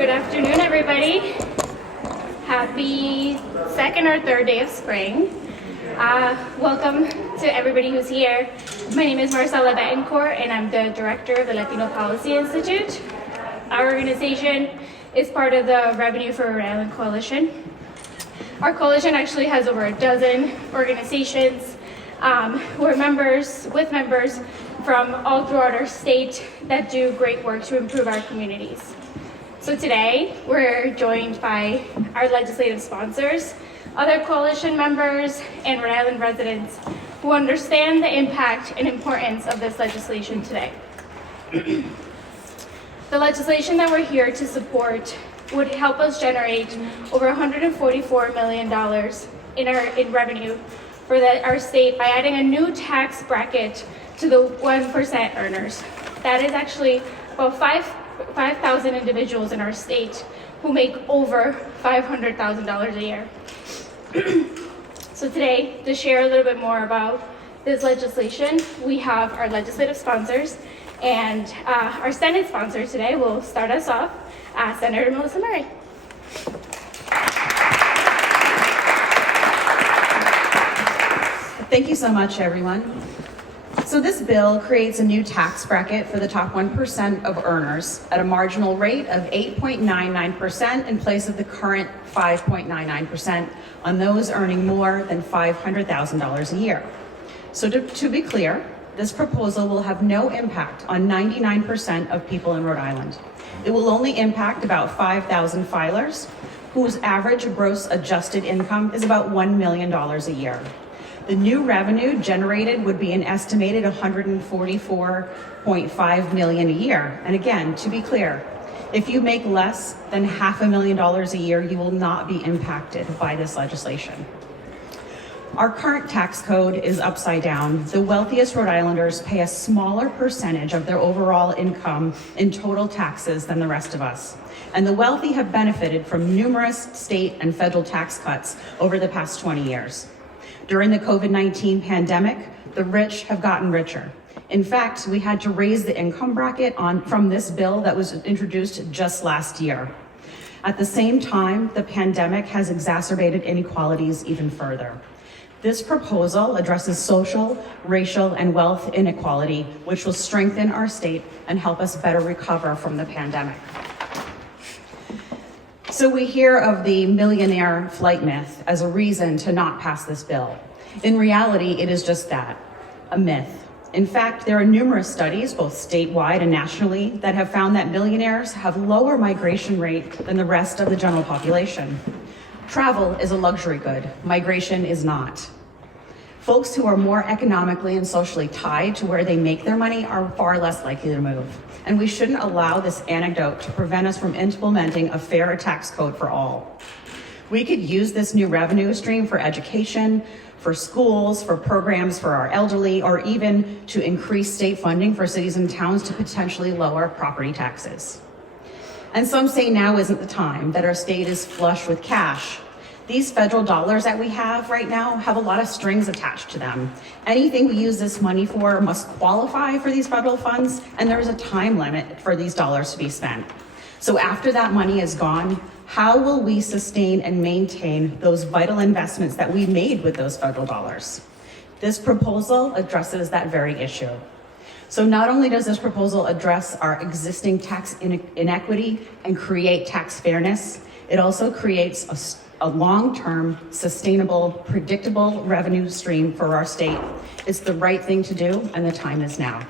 Good afternoon, everybody. Happy second or third day of spring. Welcome to everybody who's here. My name is Marcela Betancourt, and I'm the director of the Latino Policy Institute. Our organization is part of the Revenue for Rhode Island Coalition. Our coalition actually has over a dozen organizations with members from all throughout our state that do great work to improve our communities. So today, we're joined by our legislative sponsors, other coalition members, and Rhode Island residents who understand the impact and importance of this legislation today. The legislation that we're here to support would help us generate over $144 million in revenue for our state by adding a new tax bracket to the 1% earners. That is actually about 5,000 individuals in our state who make over $500,000 a year. So today, to share a little bit more about this legislation, we have our legislative sponsors, and our Senate sponsor today will start us off, Senator Melissa Murray. Thank you so much, everyone. So this bill creates a new tax bracket for the top 1% of earners at a marginal rate of 8.99% in place of the current 5.99% on those earning more than $500,000 a year. So to be clear, this proposal will have no impact on 99% of people in Rhode Island. It will only impact about 5,000 filers whose average gross adjusted income is about $1 million a year. The new revenue generated would be an estimated $144.5 million a year. And again, to be clear, if you make less than $500,000 a year, you will not be impacted by this legislation. Our current tax code is upside down. The wealthiest Rhode Islanders pay a smaller percentage of their overall income in total taxes than the rest of us. And the wealthy have benefited from numerous state and federal tax cuts over the past 20 years. During the COVID-19 pandemic, the rich have gotten richer. In fact, we had to raise the income bracket from this bill that was introduced just last year. At the same time, the pandemic has exacerbated inequalities even further. This proposal addresses social, racial, and wealth inequality, which will strengthen our state and help us better recover from the pandemic. So we hear of the millionaire flight myth as a reason to not pass this bill. In reality, it is just that, a myth. In fact, there are numerous studies, both statewide and nationally, that have found that millionaires have lower migration rate than the rest of the general population. Travel is a luxury good, migration is not. Folks who are more economically and socially tied to where they make their money are far less likely to move. And we shouldn't allow this anecdote to prevent us from implementing a fair tax code for all. We could use this new revenue stream for education, for schools, for programs for our elderly, or even to increase state funding for cities and towns to potentially lower property taxes. And some say now isn't the time, that our state is flush with cash. These federal dollars that we have right now have a lot of strings attached to them. Anything we use this money for must qualify for these federal funds, and there is a time limit for these dollars to be spent. So after that money is gone, how will we sustain and maintain those vital investments that we made with those federal dollars? This proposal addresses that very issue. So not only does this proposal address our existing tax inequity and create tax fairness, it also creates a long-term, sustainable, predictable revenue stream for our state. It's the right thing to do, and the time is now.